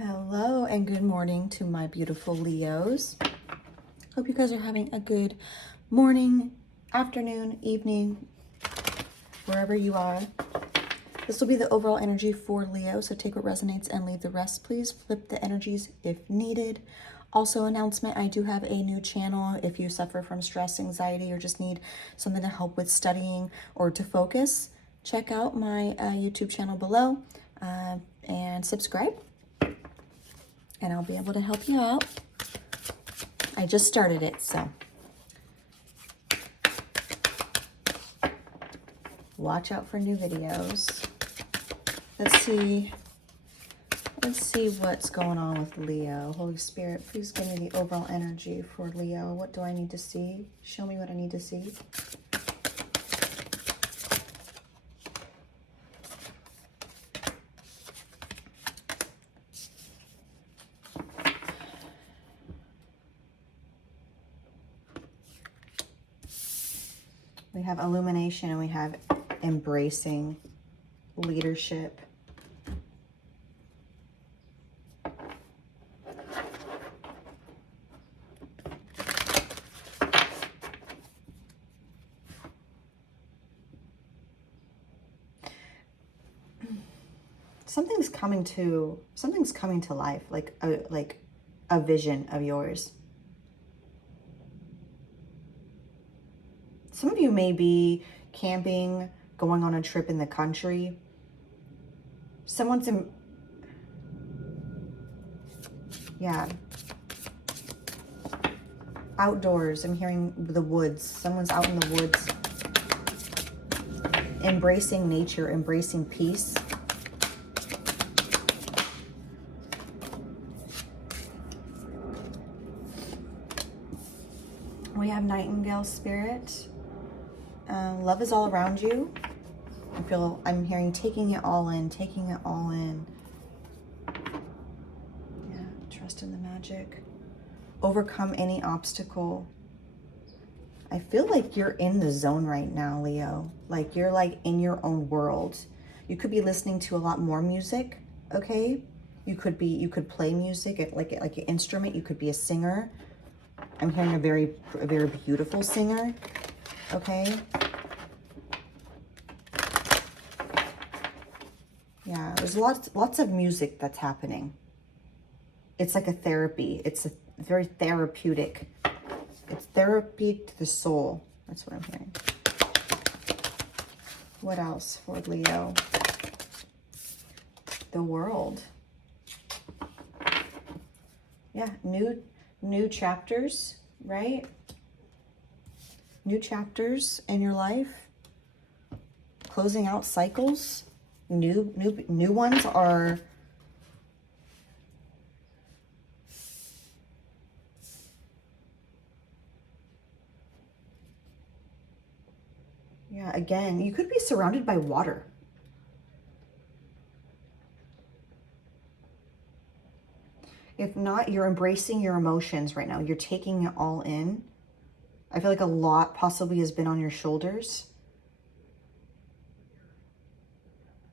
Hello and good morning to my beautiful Leos. Hope you guys are having a good morning, afternoon, evening, wherever you are. This will be the overall energy for Leo, so take what resonates and leave the rest, please. Flip the energies if needed. Also, announcement, I do have a new channel. If you suffer from stress, anxiety, or just need something to help with studying or to focus, check out my YouTube channel below and subscribe. And I'll be able to help you out. I just started it, so watch out for new videos. Let's see what's going on with Leo. Holy Spirit, please give me the overall energy for Leo. What do I need to see? Show me what I need to see. We have illumination and we have embracing leadership. Something's coming to life, like a vision of yours. Some of you may be camping, going on a trip in the country. Outdoors. I'm hearing the woods. Someone's out in the woods, embracing nature, embracing peace. We have Nightingale Spirit. Love is all around you. I'm hearing taking it all in, taking it all in. Yeah, trust in the magic. Overcome any obstacle. I feel like you're in the zone right now, Leo. Like you're like in your own world. You could be listening to a lot more music, okay? You could play music like an instrument. You could be a singer. I'm hearing a very beautiful singer, okay? Yeah, there's lots of music that's happening. It's like a therapy. It's very therapeutic. It's therapy to the soul. That's what I'm hearing. What else for Leo? The World. Yeah, new chapters, right? New chapters in your life. Closing out cycles. New ones are again, you could be surrounded by water. If not, you're embracing your emotions right now. You're taking it all in. I feel like a lot possibly has been on your shoulders.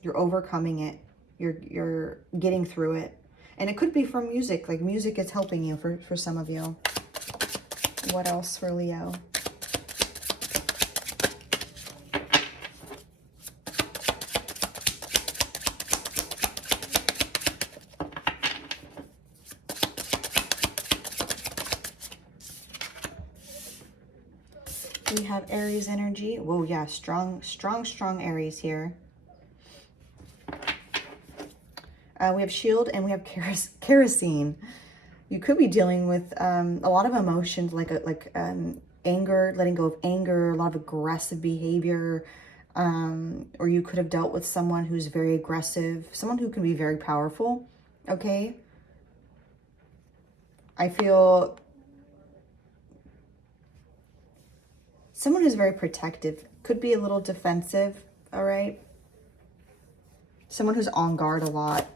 You're overcoming it. You're getting through it. And it could be from music. Like music is helping you for some of you. What else for Leo? We have Aries energy. Whoa, yeah, strong Aries here. We have shield and we have kerosene. You could be dealing with a lot of emotions, like anger, letting go of anger, a lot of aggressive behavior, or you could have dealt with someone who's very aggressive, someone who can be very powerful. Okay, I feel someone who's very protective, could be a little defensive. All right, someone who's on guard a lot.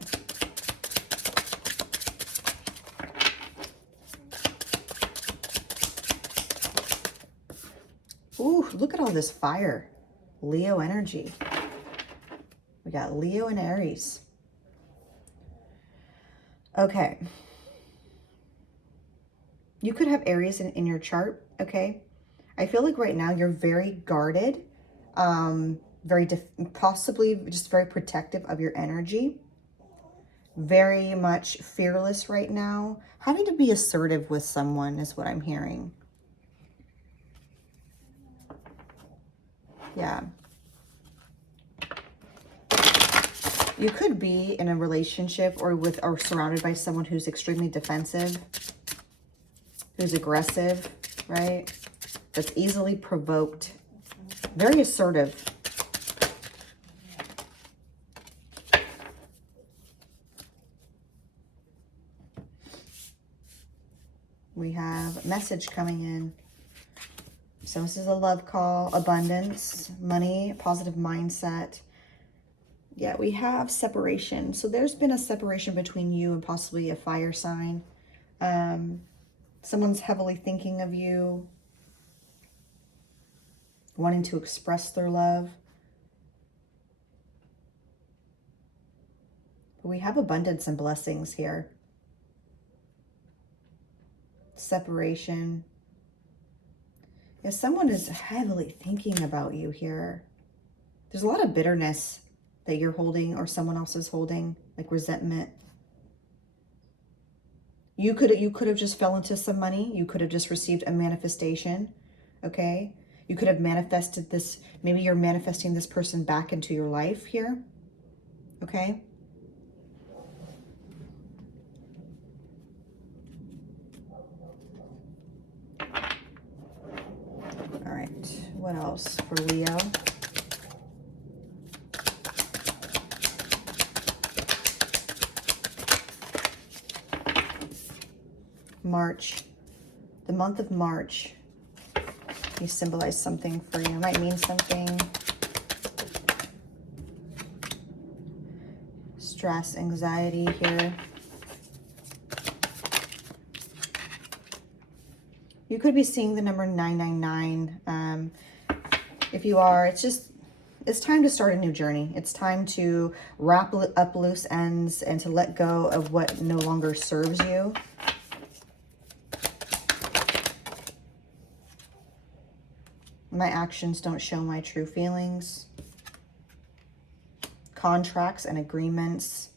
Ooh, look at all this fire. Leo energy. We got Leo and Aries. Okay. You could have Aries in your chart, okay? I feel like right now you're very guarded, possibly just very protective of your energy. Very much fearless right now. Having to be assertive with someone is what I'm hearing. Yeah. You could be in a relationship or surrounded by someone who's extremely defensive, who's aggressive, right? That's easily provoked. Very assertive. We have a message coming in. So this is a love call, abundance, money, positive mindset. Yeah, we have separation. So there's been a separation between you and possibly a fire sign. Someone's heavily thinking of you, wanting to express their love. But we have abundance and blessings here. Separation. Yeah, someone is heavily thinking about you here. There's a lot of bitterness that you're holding or someone else is holding, like resentment. You could have just fell into some money. You could have just received a manifestation, okay? You could have manifested this. Maybe you're manifesting this person back into your life here, okay? All right, what else for Leo? March, the month of March. You symbolize something for you. It might mean something. Stress, anxiety here. You could be seeing the number 999. If you are, it's time to start a new journey. It's time to wrap up loose ends and to let go of what no longer serves you. My actions don't show my true feelings. Contracts and agreements.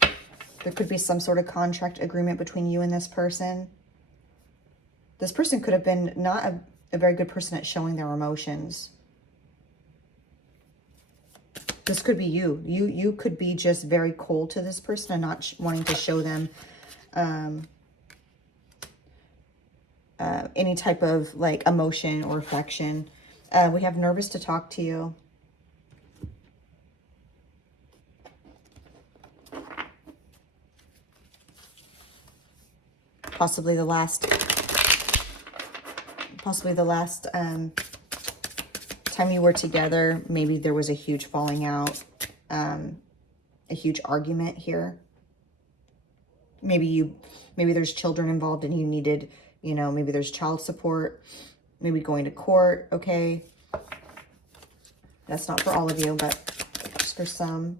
There could be some sort of contract agreement between you and this person. This person could have been not a very good person at showing their emotions. This could be you. You could be just very cold to this person and not wanting to show them any type of like emotion or affection. We have nervous to talk to you. Possibly the last time you were together, maybe there was a huge falling out, a huge argument here. Maybe there's children involved and you needed, maybe there's child support, maybe going to court, okay? That's not for all of you, but just for some.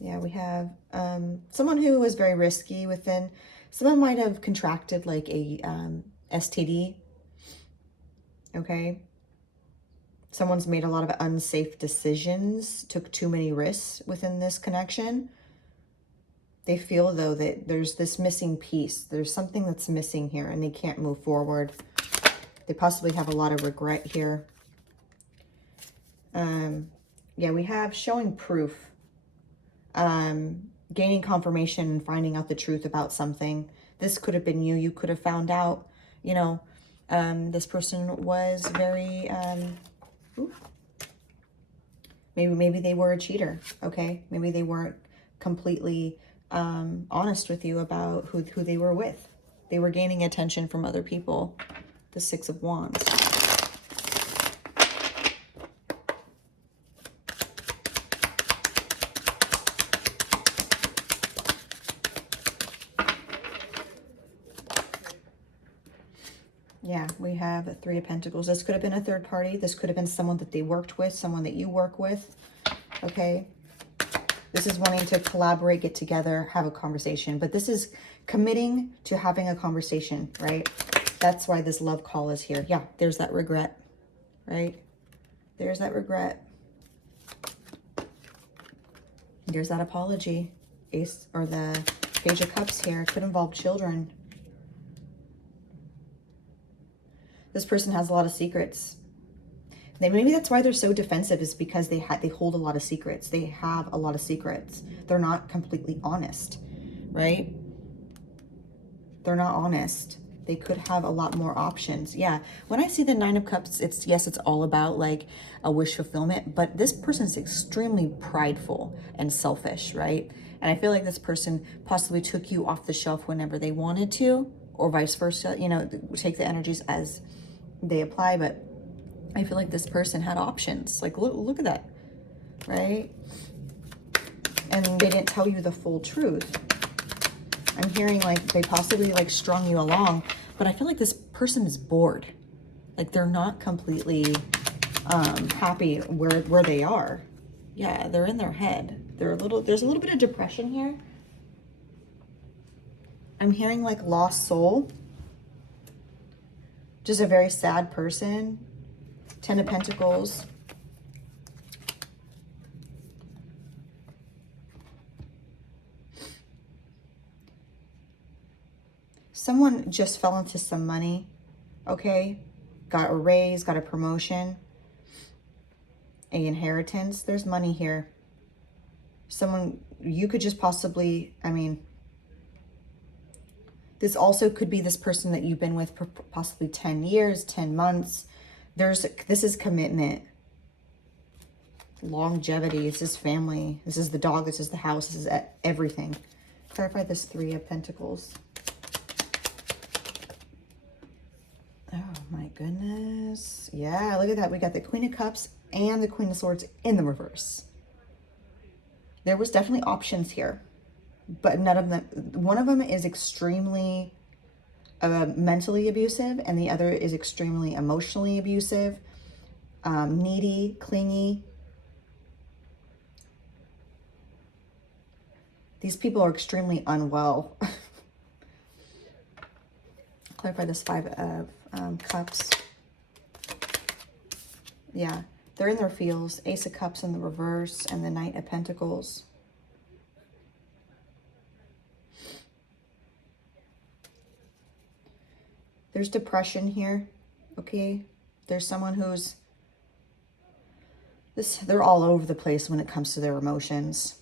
Yeah, we have someone who was very risky within. Someone might have contracted like a STD, okay? Someone's made a lot of unsafe decisions, took too many risks within this connection. They feel, though, that there's this missing piece. There's something that's missing here, and they can't move forward. They possibly have a lot of regret here. Yeah, we have showing proof. Gaining confirmation and finding out the truth about something. This could have been you. You could have found out, this person was very, maybe they were a cheater, okay? Maybe they weren't completely honest with you about who they were with. They were gaining attention from other people. The Six of Wands. Yeah, we have a Three of Pentacles. This could have been a third party. This could have been someone that they worked with, someone that you work with. Okay. This is wanting to collaborate, get together, have a conversation. But this is committing to having a conversation, right? That's why this love call is here. Yeah, there's that regret, right? There's that regret. There's that apology. Ace, or the Page of Cups here. It could involve children. This person has a lot of secrets. Maybe that's why they're so defensive, is because they hold a lot of secrets. They have a lot of secrets. They're not completely honest, right? They're not honest. They could have a lot more options. Yeah, when I see the Nine of Cups, it's, yes, it's all about like a wish fulfillment, but this person's extremely prideful and selfish, right? And I feel like this person possibly took you off the shelf whenever they wanted to, or vice versa, you know, take the energies as they apply. But I feel like this person had options. Like, look at that, right? And they didn't tell you the full truth. I'm hearing like they possibly like strung you along, but I feel like this person is bored. Like they're not completely happy where they are. Yeah, they're in their head. There's a little bit of depression here. I'm hearing like lost soul. Just a very sad person. Ten of Pentacles. Someone just fell into some money, okay? Got a raise, got a promotion, an inheritance. There's money here. Someone, you could just possibly, I mean, this also could be this person that you've been with for possibly 10 years, 10 months. This is commitment, longevity. This is family. This is the dog. This is the house. This is everything. Clarify this Three of Pentacles. Oh my goodness. Yeah, look at that. We got the Queen of Cups and the Queen of Swords in the reverse. There was definitely options here, but none of them, one of them is extremely mentally abusive, and the other is extremely emotionally abusive, needy, clingy. These people are extremely unwell. Clarify this Five of Cups. Yeah, they're in their feels. Ace of Cups in the reverse and the Knight of Pentacles. There's depression here, okay? There's someone who's, they're all over the place when it comes to their emotions.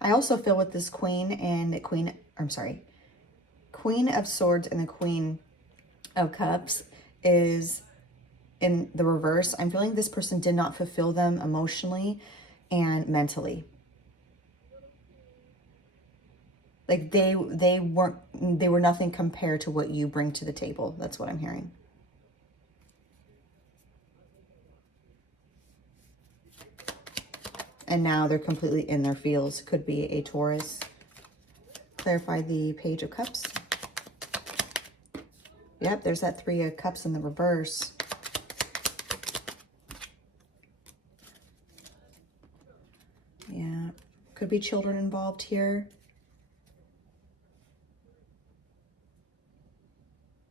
I also feel with this Queen and Queen of Swords and the Queen of Cups is in the reverse. I'm feeling this person did not fulfill them emotionally and mentally. Like they were nothing compared to what you bring to the table. That's what I'm hearing. And now they're completely in their feels. Could be a Taurus. Clarify the Page of Cups. Yep, there's that Three of Cups in the reverse. Yeah, could be children involved here.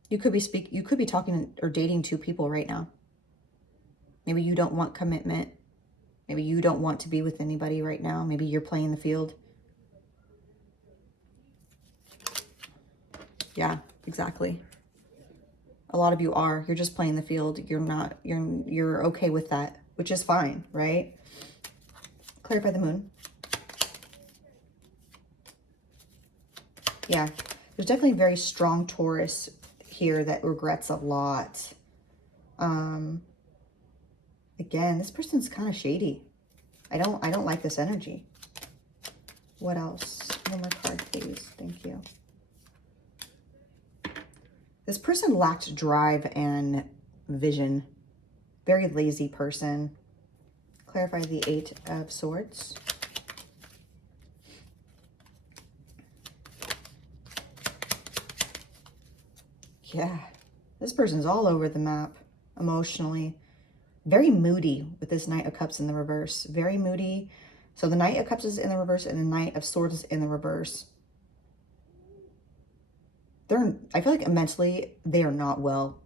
You could be talking or dating two people right now. Maybe you don't want commitment. Maybe you don't want to be with anybody right now. Maybe you're playing the field. Yeah, exactly. A lot of you are. You're just playing the field. You're okay with that, which is fine, right? Clarify the Moon. Yeah, there's definitely a very strong Taurus here that regrets a lot. Again, this person's kind of shady. I don't like this energy. What else? One more card, please. Thank you. This person lacked drive and vision. Very lazy person. Clarify the Eight of Swords. Yeah, this person's all over the map emotionally. Very moody with this Knight of Cups in the reverse. Very moody. So the Knight of Cups is in the reverse and the Knight of Swords is in the reverse. I feel like mentally, they are not well.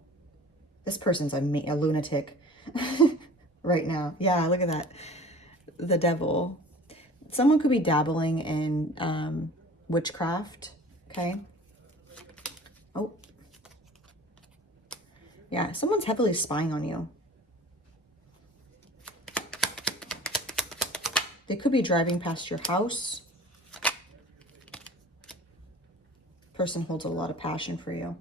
This person's a lunatic right now. Yeah, look at that. The Devil. Someone could be dabbling in witchcraft, okay? Oh. Yeah, someone's heavily spying on you. They could be driving past your house. Person holds a lot of passion for you.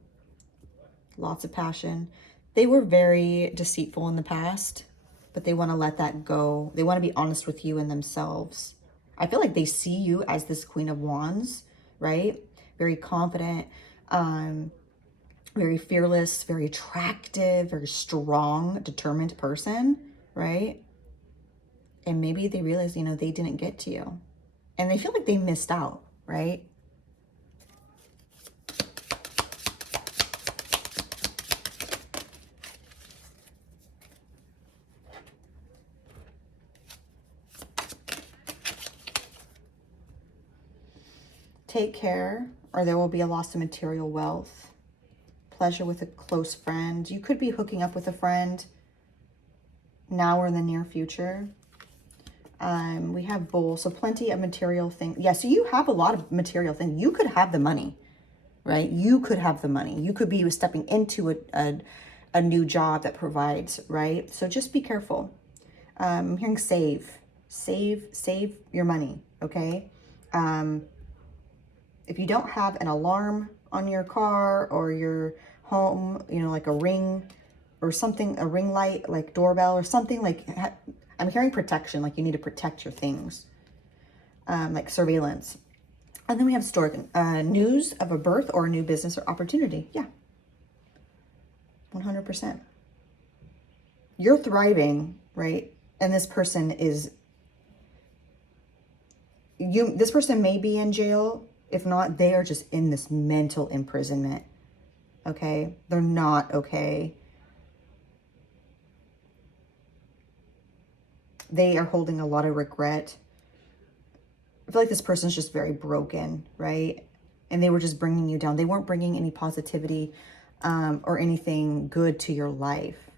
Lots of passion. They were very deceitful in the past, but they want to let that go. They want to be honest with you and themselves. I feel like they see you as this Queen of Wands, right? Very confident, very fearless, very attractive, very strong, determined person, right? And maybe they realize, you know, they didn't get to you. And they feel like they missed out, right? Take care, or there will be a loss of material wealth. Pleasure with a close friend. You could be hooking up with a friend now or in the near future. We have Bull, so plenty of material things. Yeah, so you have a lot of material things. You could have the money, right? You could have the money. You could be stepping into a new job that provides, right? So just be careful. I'm hearing save your money, okay? If you don't have an alarm on your car or your home, you know, like a ring or something, a ring light, like doorbell or something, like I'm hearing protection, like you need to protect your things, like surveillance. And then we have Stork, news of a birth or a new business or opportunity. Yeah, 100%. You're thriving, right? And this person is, this person may be in jail. If not, they are just in this mental imprisonment, okay? They're not okay. They are holding a lot of regret. I feel like this person's just very broken, right? And they were just bringing you down. They weren't bringing any positivity or anything good to your life.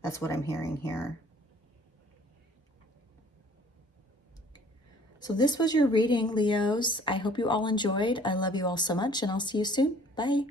That's what I'm hearing here. So this was your reading, Leos. I hope you all enjoyed. I love you all so much, and I'll see you soon. Bye.